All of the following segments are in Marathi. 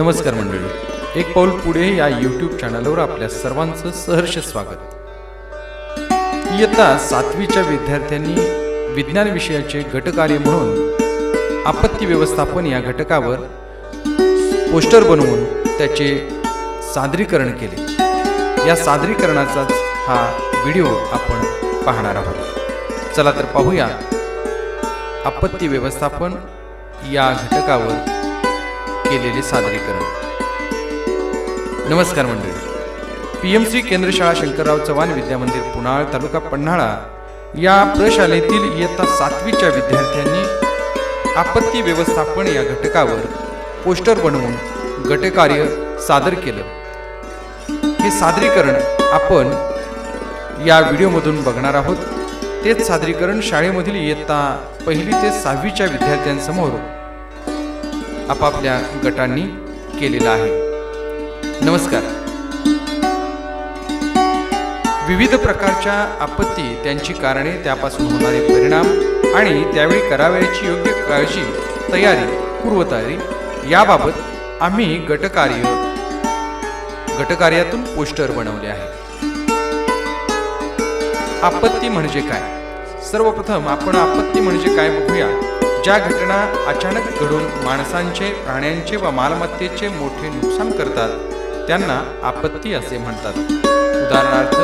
नमस्कार मंडळी. एक पाऊल पुढे या यूट्यूब चॅनलवर आपल्या सर्वांचं सहर्ष स्वागत. इयत्ता सातवीच्या विद्यार्थ्यांनी विज्ञान विषयाचे घटकार्य म्हणून आपत्ती व्यवस्थापन या घटकावर पोस्टर बनवून त्याचे सादरीकरण केले. या सादरीकरणाचाच हा व्हिडिओ आपण पाहणार आहोत. चला तर पाहूया. आपत्ती व्यवस्थापन या घटकावर केलेले सादरीकरण. नमस्कार मंडळी. पी एम सी केंद्रशाळा शंकरराव चव्हाण विद्यामंदिर पुनाळ तालुका पन्हाळा या प्रशालेतील इयत्ता सातवीच्या विद्यार्थ्यांनी आपत्ती व्यवस्थापन या घटकावर पोस्टर बनवून गटकार्य सादर केलं. हे सादरीकरण आपण या व्हिडिओमधून बघणार आहोत. तेच सादरीकरण शाळेमधील इयत्ता पहिली ते सहावीच्या विद्यार्थ्यांसमोर आपापल्या गटांनी केलेला आहे. नमस्कार. विविध प्रकारच्या आपत्ती त्यांची कारणे त्यापासून होणारे परिणाम आणि त्यावेळी करावयाची योग्य काळजी तयारी पूर्वतयारी याबाबत आम्ही गटकार्य गटकार्यातून पोस्टर बनवले आहे. आपत्ती म्हणजे काय? सर्वप्रथम आपण आपत्ती म्हणजे काय बघूया. ज्या घटना अचानक घडून माणसांचे प्राण्यांचे व मालमत्तेचे मोठे नुकसान करतात त्यांना आपत्ती असे म्हणतात. उदाहरणार्थ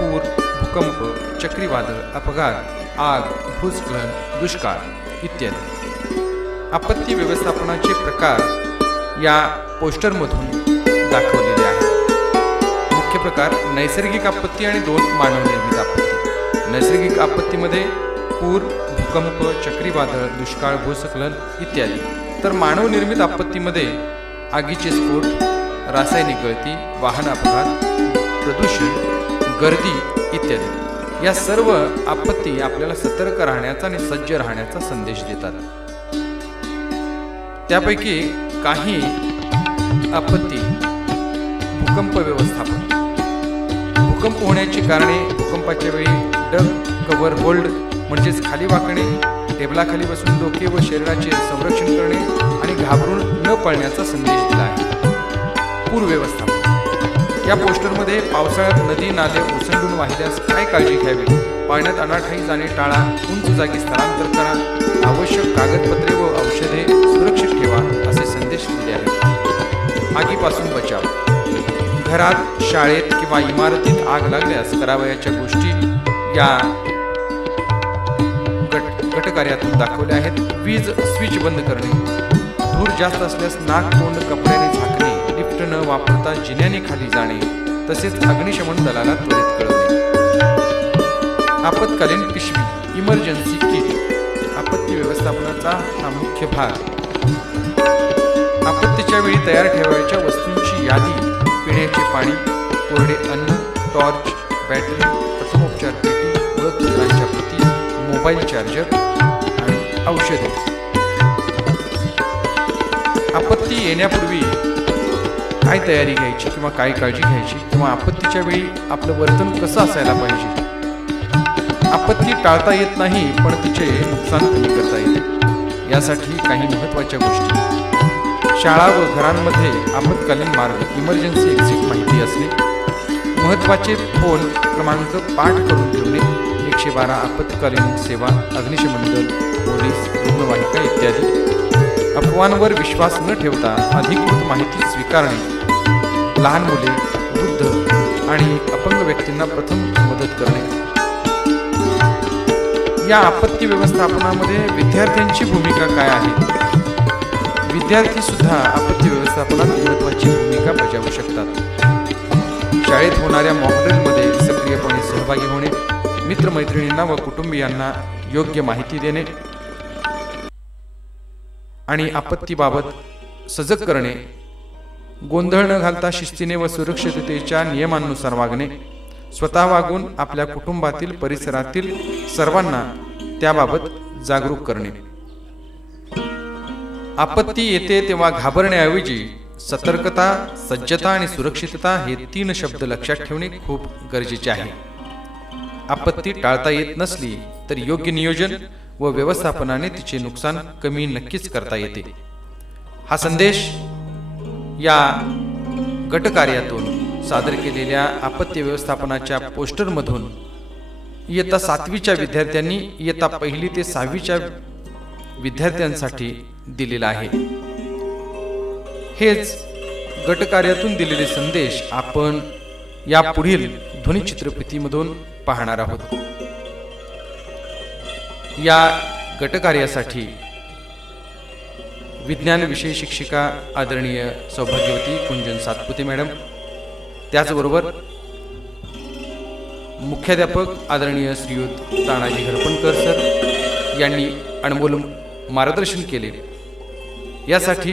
पूर भूकंप चक्रीवादळ अपघात आग भूस्खलन दुष्काळ इत्यादी. आपत्ती व्यवस्थापनाचे प्रकार या पोस्टरमधून दाखवलेले आहेत. मुख्य प्रकार नैसर्गिक आपत्ती आणि दोन मानवनिर्मित आपत्ती. नैसर्गिक आपत्तीमध्ये पूर भूकंप चक्रीवादळ दुष्काळ भूस्खलन इत्यादी. तर मानवनिर्मित आपत्तीमध्ये आगीचे स्फोट रासायनिक गळती वाहन अपघात प्रदूषण गर्दी इत्यादी. या सर्व आपत्ती आपल्याला सतर्क राहण्याचा आणि सज्ज राहण्याचा संदेश देतात. त्यापैकी काही आपत्ती भूकंप व्यवस्थापन. भूकंप होण्याची कारणे भूकंपाच्या वेळी डग कव्हर होल्ड म्हणजेच खाली वाकणे टेबलाखाली बसून डोके व शरीराचे संरक्षण करणे आणि घाबरून न पळण्याचा संदेश दिला आहे. पूर व्यवस्थापन. या पोस्टरमध्ये पावसाळ्यात नदी नाले ओसंडून वाहिल्यास काय काळजी घ्यावी? पाण्यात अनाठाई जाणे टाळा उंच जागी स्थलांतर करा आवश्यक कागदपत्रे व औषधे सुरक्षित ठेवा असे संदेश दिले आहेत. आगीपासून बचाव. घरात शाळेत किंवा इमारतीत आग लागल्यास करावयाच्या गोष्टी या कार्यातून दाखवले दाखवल्या आहेत. वीज स्विच बंद करणे. धूर जास्त असल्यास नाक तोंड कपड्याने झाकणे लिफ्ट न वापरता जिन्याने खाली जाणे तसेच अग्निशमन दलाला त्वरित कळवणे. आपत्कालीन पिशवी इमर्जन्सी किट आपत्ती व्यवस्थापनाचा हा मुख्य भाग. आपत्तीच्या वेळी तयार ठेवायच्या वस्तूंची यादी पिण्याचे पाणी कोरडे अन्न टॉर्च बॅटरी प्रथमोपचार पेटी ओळखपत्रांच्या प्रती मोबाईल चार्जर औषधे. आपत्ती येण्यापूर्वी काय तयारी घ्यायची किंवा काय काळजी घ्यायची किंवा आपत्तीच्या वेळी आपलं वर्तन कसं असायला पाहिजे? आपत्ती टाळता येत नाही पण तिचे नुकसान कमी करता येते. यासाठी काही महत्त्वाच्या गोष्टी. शाळा व घरांमध्ये आपत्कालीन मार्ग इमर्जन्सी एक्झिट माहिती असणे. महत्त्वाचे फोन क्रमांक पाठ करून ठेवणे. एकशे बारा आपत्कालीन सेवा अग्निशमन दल. पोलीस रुग्णवाहिका इत्यादी. अफवांवर विश्वास न ठेवता अधिकृत माहिती स्वीकारणे. लहान मुले वृद्ध आणि अपंग व्यक्तींना प्रथम मदत करणे. या आपत्ती व्यवस्थापनामध्ये विद्यार्थ्यांची भूमिका काय आहे? विद्यार्थी सुद्धा आपत्ती व्यवस्थापनात महत्वाची भूमिका बजावू शकतात. शाळेत होणाऱ्या मॉडेलमध्ये सक्रियपणे सहभागी होणे मित्रमैत्रिणींना व कुटुंबियांना योग्य माहिती देणे आणि आपत्तीबाबत सजग करणे गोंधळ न घालता शिस्तीने व सुरक्षिततेच्या नियमांनुसार वागणे स्वतः वागून आपल्या कुटुंबातील परिसरातील सर्वांना त्याबाबत जागरूक करणे. आपत्ती येते तेव्हा घाबरण्याऐवजी सतर्कता सज्जता आणि सुरक्षितता हे तीन शब्द लक्षात ठेवणे खूप गरजेचे आहे. आपत्ती टाळता येत नसली तर योग्य नियोजन व व्यवस्थापनाने तिचे नुकसान कमी नक्कीच करता येते. हा संदेश या गटकार्यातून सादर केलेल्या आपत्ती व्यवस्थापनाच्या पोस्टरमधून इयत्ता सातवीच्या विद्यार्थ्यांनी इयत्ता पहिली ते सहावीच्या विद्यार्थ्यांसाठी दिलेला आहे. हेच गटकार्यातून दिलेले संदेश आपण या पुढील ध्वनिचित्रफितीमधून पाहणार आहोत. या गटकार्यासाठी विज्ञान विषय शिक्षिका आदरणीय सौभाग्यवती कुंजन सातपुते मॅडम त्याचबरोबर मुख्याध्यापक आदरणीय श्रीयुत तानाजी घरपणकर सर यांनी अणमोल मार्गदर्शन केले. यासाठी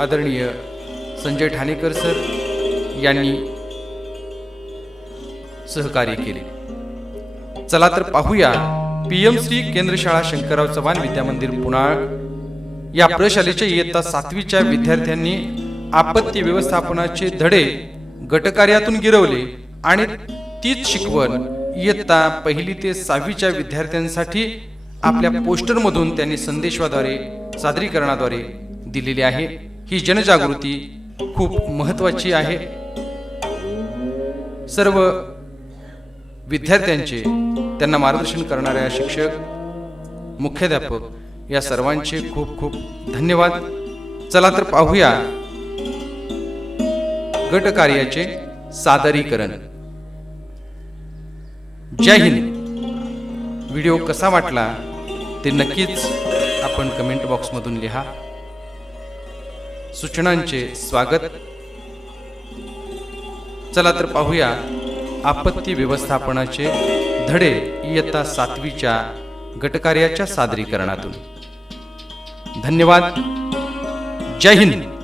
आदरणीय संजय ठाणेकर सर यांनी सहकार्य केले. चला तर पाहूया पी एम श्री केंद्रशाळा शंकरराव चव्हाण विद्यामंदिर पुनाळ. या प्रशालेच्या इयत्ता सातवीच्या विद्यार्थ्यांनी आपत्ती व्यवस्थापनाचे धडे गटकार्यातून गिरवले आणि तीच शिकवण इयत्ता पहिली ते सहावीच्या विद्यार्थ्यांसाठी आपल्या पोस्टरमधून त्यांनी संदेशाद्वारे सादरीकरणाद्वारे दिलेली आहे. ही जनजागृती खूप महत्वाची आहे. सर्व विद्यार्थ्यांचे त्यांना मार्गदर्शन करणाऱ्या शिक्षक मुख्याध्यापक या सर्वांचे खूप खूप धन्यवाद. चला तर पाहूया गट कार्याचे सादरीकरण. जय हिंद. व्हिडिओ कसा वाटला ते नक्कीच आपण कमेंट बॉक्समधून लिहा. सूचनांचे स्वागत. चला तर पाहूया आपत्ती व्यवस्थापनाचे धडे इयत्ता सातवीच्या गटकार्याच्या सादरीकरणातून. धन्यवाद. जय हिंद.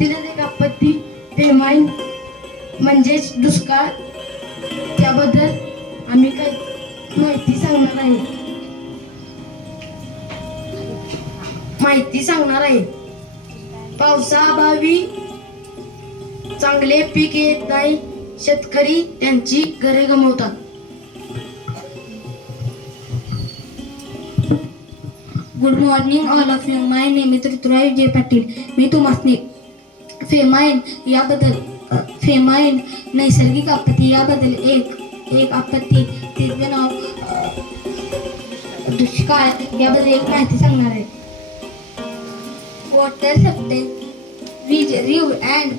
आपत्ती एक आपत्ती पेमाईन म्हणजेच दुष्काळ त्याबद्दल आम्ही काही माहिती सांगणार आहे. माहिती सांगणार आहे. पावसाअभावी चांगले पीक येत नाही शेतकरी त्यांची घरे गमवतात. Good morning all of you my name is Rituraj Vijay Patil मी तुम्हाला फेमाईन याबद्दल. अ, फेमाईन नैसर्गिक आपत्ती याबद्दल एक एक आपत्ती तिचे नाव दुष्काळ याबद्दल एक माहिती सांगणार आहे. वॉटर सप्लाय वीज रिव and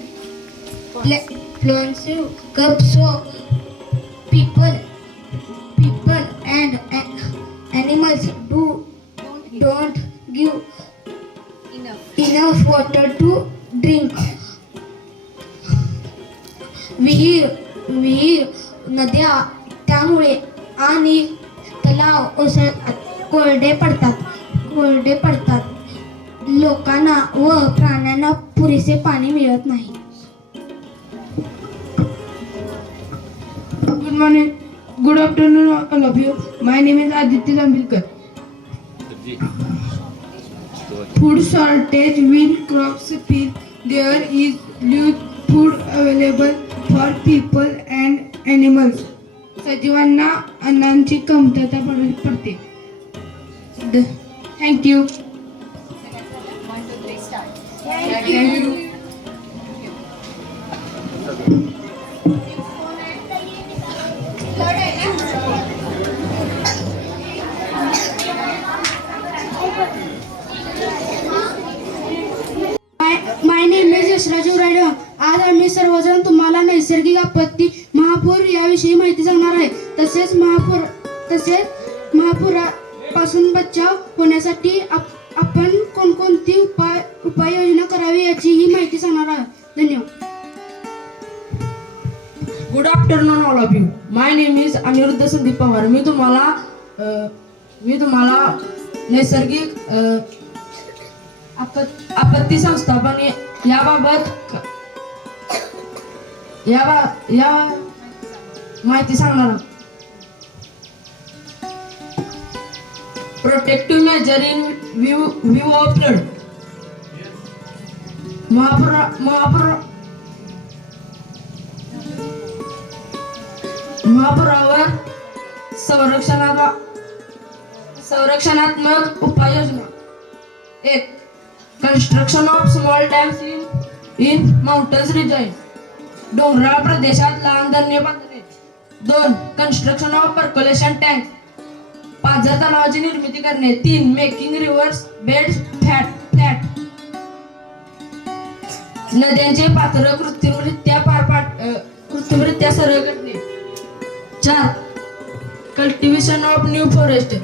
फ्लुएन्सिव cup so people Food shortage when crops fail. There is little food available for people and animals. सजीवांना अन्नाची कमतरता पड- पडते thank you thank you my name Rajiv Yashraj आज आम्ही सर्वजण तुम्हाला नैसर्गिक आपत्ती महापूर याविषयी माहिती सांगणार आहे. तसेच महापूर तसेच महापुरापासून बचाव होण्यासाठी आपण कोणकोणती उपाय उपाययोजना करावी याचीही माहिती सांगणार आहोत. धन्यवाद. Good afternoon all of you my name is Aniruddha Sandeep Pawar मी तुम्हाला मी तुम्हाला नैसर्गिक आपत्ती संस्थापन याबाबत या बा- या माहिती सांगणार protective measure in view view of flood Mahapura महापुरा महापुरावर संरक्षणाला संरक्षणात्मक उपाययोजना. एक. Construction of small dams in in mountains region डोंगराळ प्रदेशात लहान धरणे बांधणे दोन कन्स्ट्रक्शन ऑफ पर्क्युलेशन टँक पाझर तलावाची निर्मिती करणे. तीन making rivers bed fat flat नद्यांचे पात्र कृत्रिमरित्या पार पाड कृत्रिमरित्या सरळ करणे चार कल्टिव्हेशन ऑफ न्यू फॉरेस्ट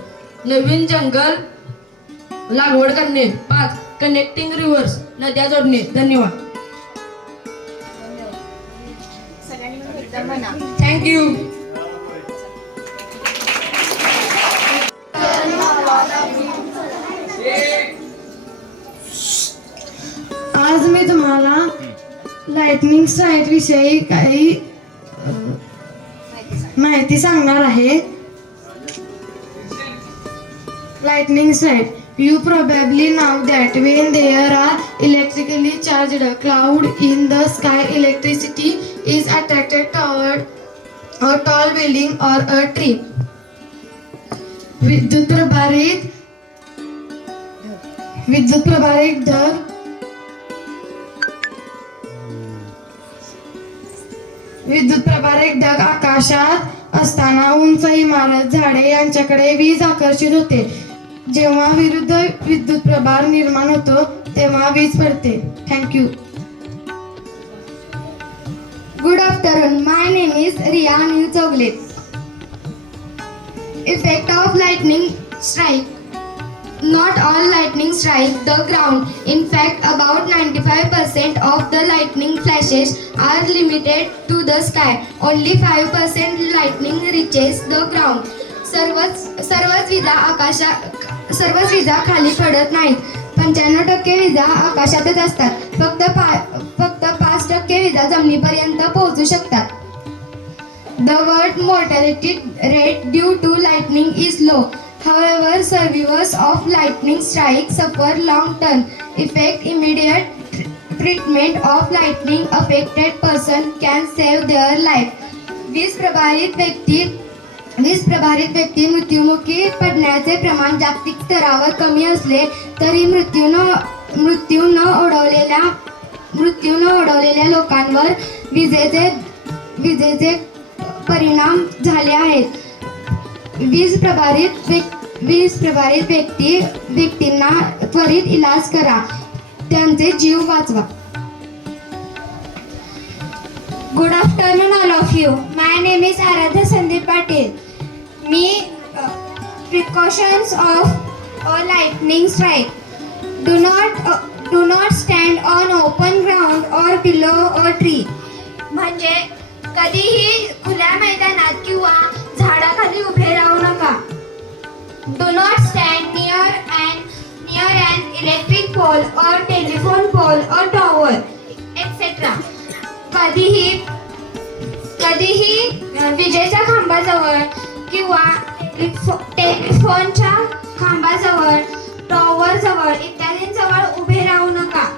नवीन जंगल लागवड करणे. पाच कनेक्टिंग रिव्हर्स नद्या जोडणे. धन्यवाद. थँक्यू आज मी तुम्हाला लाइटनिंग स्ट्राईक विषयी काही माहिती सांगणार आहे. Lightning strike. You probably know that when there are electrically charged cloud in the sky, electricity is attracted toward a tall building or a tree. विद्युत प्रभारित विद्युत प्रभारित ढग विद्युत प्रभारित ढग आकाशात असताना उंच इमारत झाडे यांच्याकडे वीज आकर्षित होते जेव्हा विरुद्ध विद्युत प्रभार निर्माण होतो तेव्हा वीज पडते thank you Good afternoon. My name is Riya Anil Chogle. Effect of lightning strike. Not all lightning strike the ground. In fact, about 95% of the lightning flashes are limited to the sky. Only 5% lightning reaches the ground. सर्वच सर्वच विजा आकाशा सर्व विजा खाली पडत नाहीत. पंच्याण्णव टक्के विजा आकाशातच असतात. फक्त फक्त पाच टक्के विजा जमिनीपर्यंत पोहोचू शकतात. The world mortality rate due to lightning is low however survivors of lightning strike suffer long term effect immediate treatment of lightning affected person can save their life वीज प्रभावित व्यक्ती वीज व्यक्ती मृत्युमुखी पडण्याचे प्रमाण जागतिक स्तरावर कमी असले तरी मृत्यू न मृत्यू न ओढवलेल्या मृत्यू न ओढवलेल्या लोकांवर विजेचे विजेचे परिणाम झाले आहेत. वीज प्रभारित वीज प्रभारित व्यक्ती व्यक्तींना त्वरित इलाज करा. त्यांचे जीव वाचवा. Good afternoon all of you my name is Aaradhya Sandeep Patil me precautions of a lightning strike do not do not stand on open ground or below a tree म्हणजे कधीही खुल्या मैदानात किंवा झाडाखाली उभे राहू नका. Do not stand near and near and electric pole or telephone pole or tower etcetera कधीही कधीही विजेच्या खांबाजवळ किंवा टेलिफो- टेलिफोनच्या खांबाजवळ टॉवर जवळ इत्यादींजवळ उभे राहू नका.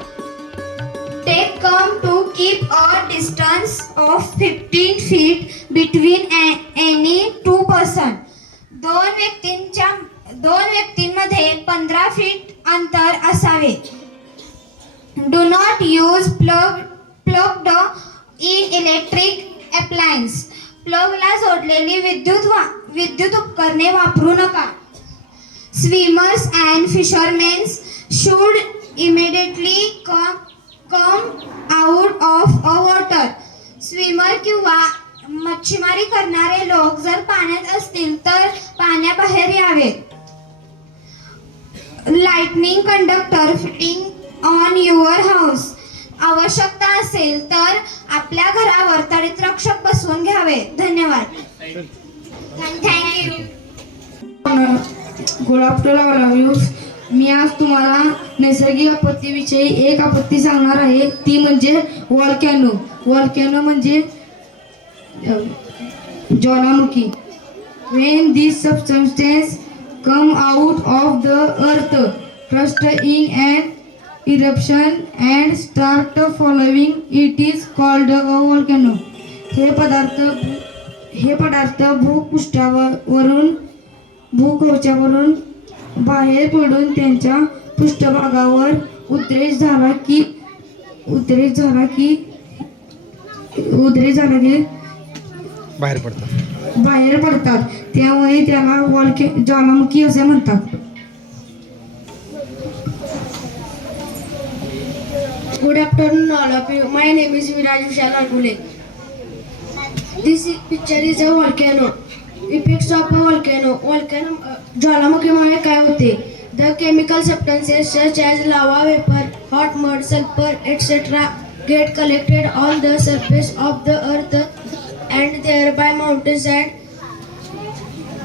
Take come to keep a distance of fifteen feet between any two person दोन व्यक्तींच्या दोन व्यक्तींमध्ये पंधरा फीट अंतर असावे. Do not use plug plugged in electric appliance प्लगला जोडलेली विद्युत वा विद्युत उपकरणे वापरू नका. Swimmers and fishermens should immediately come come out of a water swimmer किंवा मच्छीमारी करणारे लोक जर पाण्यात असतील तर पाण्याबाहेर यावेत lightning conductor fitting on your house आवश्यकता असेल तर आपल्या घरावर तडित रक्षक बसवून घ्यावे. धन्यवाद. Good afternoon all of you मी आज तुम्हाला नैसर्गिक आपत्तीविषयी एक आपत्ती सांगणार आहे. ती म्हणजे वॉलकॅनो वॉलकॅनो म्हणजे ज्वालामुखी. When this substance come out of the earth trust in and eruption and start following it is called a volcano हे पदार्थ हे पदार्थ भूपृष्ठावर वरून भूकवचावरून बाहेर पडून त्यांच्या पृष्ठभागावर उद्रेक झाला की उद्रेक झाला की उद्रेक झाला की बाहेर पडतात बाहेर पडतात त्यामुळे त्याला वॉल्के ज्वालामुखी असे म्हणतात Good afternoon, all of you. My name is Viraj Vishal Argule. This picture is a volcano. Effect of volcano volcano ज्वालामुखीमुळे काय होते? The chemical substances such lava vapour hot mud sulphur etcetera get collected on the surface of the earth and there by mountains and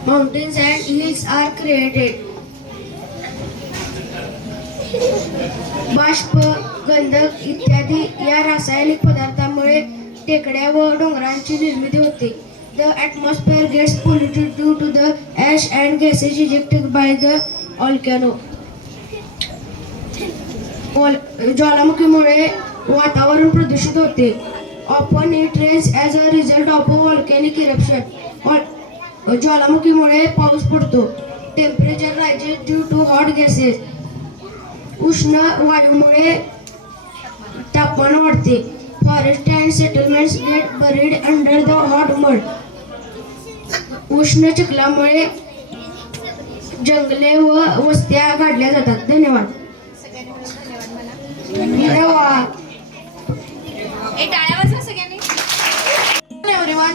mountains and hills are created बाष्प गंधक इत्यादी या रासायनिक पदार्थामुळे टेकड्या व डोंगरांची निर्मिती होते. The atmosphere gets polluted due to the ash and gases ejected by the volcano ज्वालामुखीमुळे वातावरण प्रदूषित होते. Often it rains as a result of a volcanic eruption ज्वालामुखीमुळे पाऊस पडतो. Temperature rises due to hot gases उष्ण वायूमुळे तापमान वाढते. Forest and settlements get buried under the hot mud उष्ण चिखलामुळे जंगले व वस्त्या काढल्या जातात. धन्यवाद.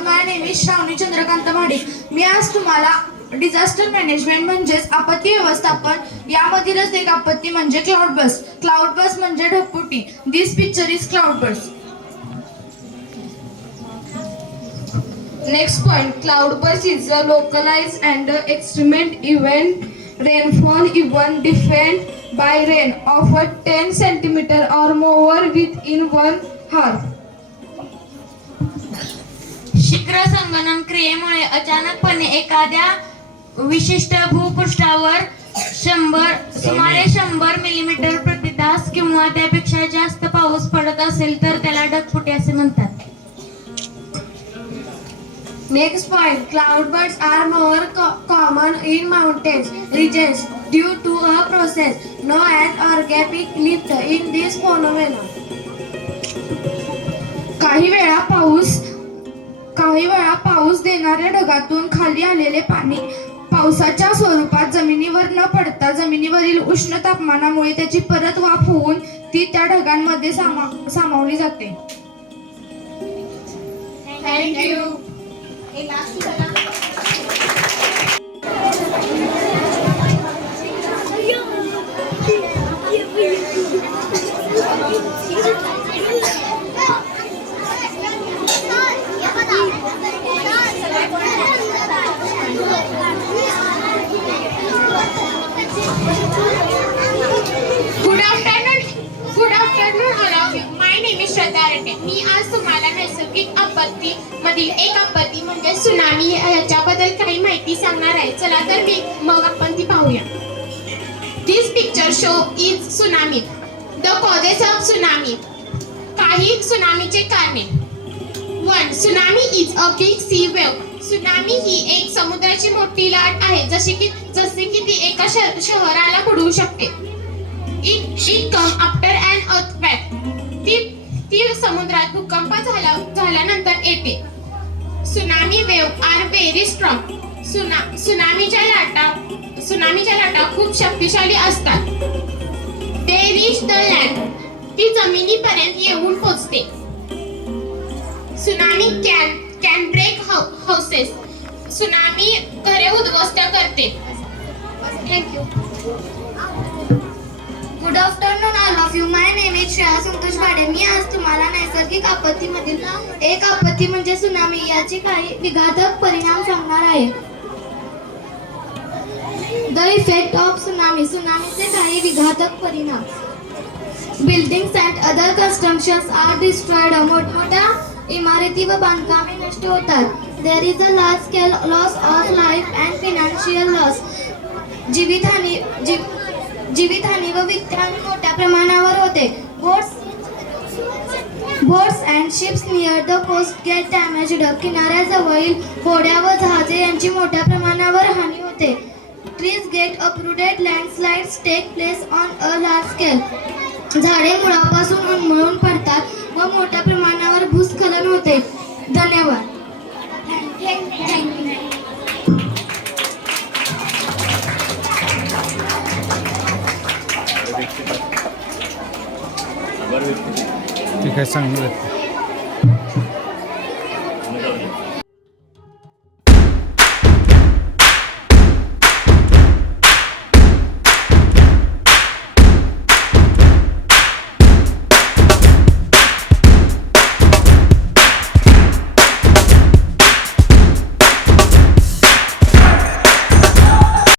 My name is Shravani Chandrakant Bhade मी आज तुम्हाला डिझास्टर मॅनेजमेंट म्हणजेच आपत्ती व्यवस्थापन यामधीलच एक आपत्ती म्हणजे क्लाउड बस क्लाउड बस म्हणजे ढगफुटी. This picture is cloud burst next point cloud burst is a localize and extreme event rainfall even defined by rain of a ten centimetre or more within one hour शिख्र संगणन क्रियेमुळे अचानकपणे एखाद्या विशिष्ट भूपृष्ठावर शंभर सुमारे शंभर मिलीमीटर प्रतितास किंवा त्यापेक्षा जास्त पाऊस पडत असेल तर त्याला डकफुटे असे म्हणतात. Next point, cloudbursts are more co- common in mountains regions due to a process known as organic lift in this phenomenon. काही वेळा पाऊस काही वेळा पाऊस देणाऱ्या ढगातून खाली आलेले पाणी पावसाच्या स्वरूपात जमिनीवर न पडता जमिनीवरील उष्ण तापमानामुळे त्याची परत वाफ होऊन ती त्या ढगांमध्ये सामा सामावली जाते थँक्यू मी मी श्रद्धा आरटे मी आज तुम्हाला नैसर्गिक आपत्ती मधील एक आपत्ती म्हणजे सुनामी याच्याबद्दल काही माहिती सांगणार आहे. चला तर मी मग आपण ती पाहूया. This picture show is tsunami the causes of tsunami काही सुनामीचे कारणे. One tsunami is a big sea wave tsunami ही एक समुद्राची मोठी लाट आहे जशी की जसे की ती एका शह- शहराला बुडवू शकते. It she come after an earthquake ती ती समुद्रात भूकंप झाला झाल्यानंतर येते. Tsunami wave are very strong. सुना सुनामीच्या लाटा सुनामीच्या लाटा खूप शक्तिशाली असतात. दे रिच द लँड ती जमिनीपर्यंत येऊन पोचते. Tsunami can can break houses tsunami घरे उद्ध्वस्त करते. Thank you good afternoon all of you my Shreya Santosh Bhade. मी आज तुम्हाला नैसर्गिक आपत्तीमधील एक आपत्ती म्हणजे सुनामी याचे काही विघातक परिणाम सांगणार आहे. द इफेक्ट ऑफ सुनामी सुनामीचे काही विघातक परिणाम. Buildings and other constructions are destroyed मोठमोठ्या इमारती व बांधकामे नष्ट होतात. There is a large scale loss of life and financial loss जीवितहानी जीवितहानी व वित्तहानी मोठ्या प्रमाणावर होते. Boats boats and ships near the coast get damaged किनाऱ्याजवळील होड्या व जहाजे यांची मोठ्या प्रमाणावर हानी होते. Trees get uprooted landslides take place on a large scale झाडे मुळापासून उन्मळून पडतात व मोठ्या प्रमाणावर भूस्खलन होते. धन्यवाद. ठीक आहे सांगणार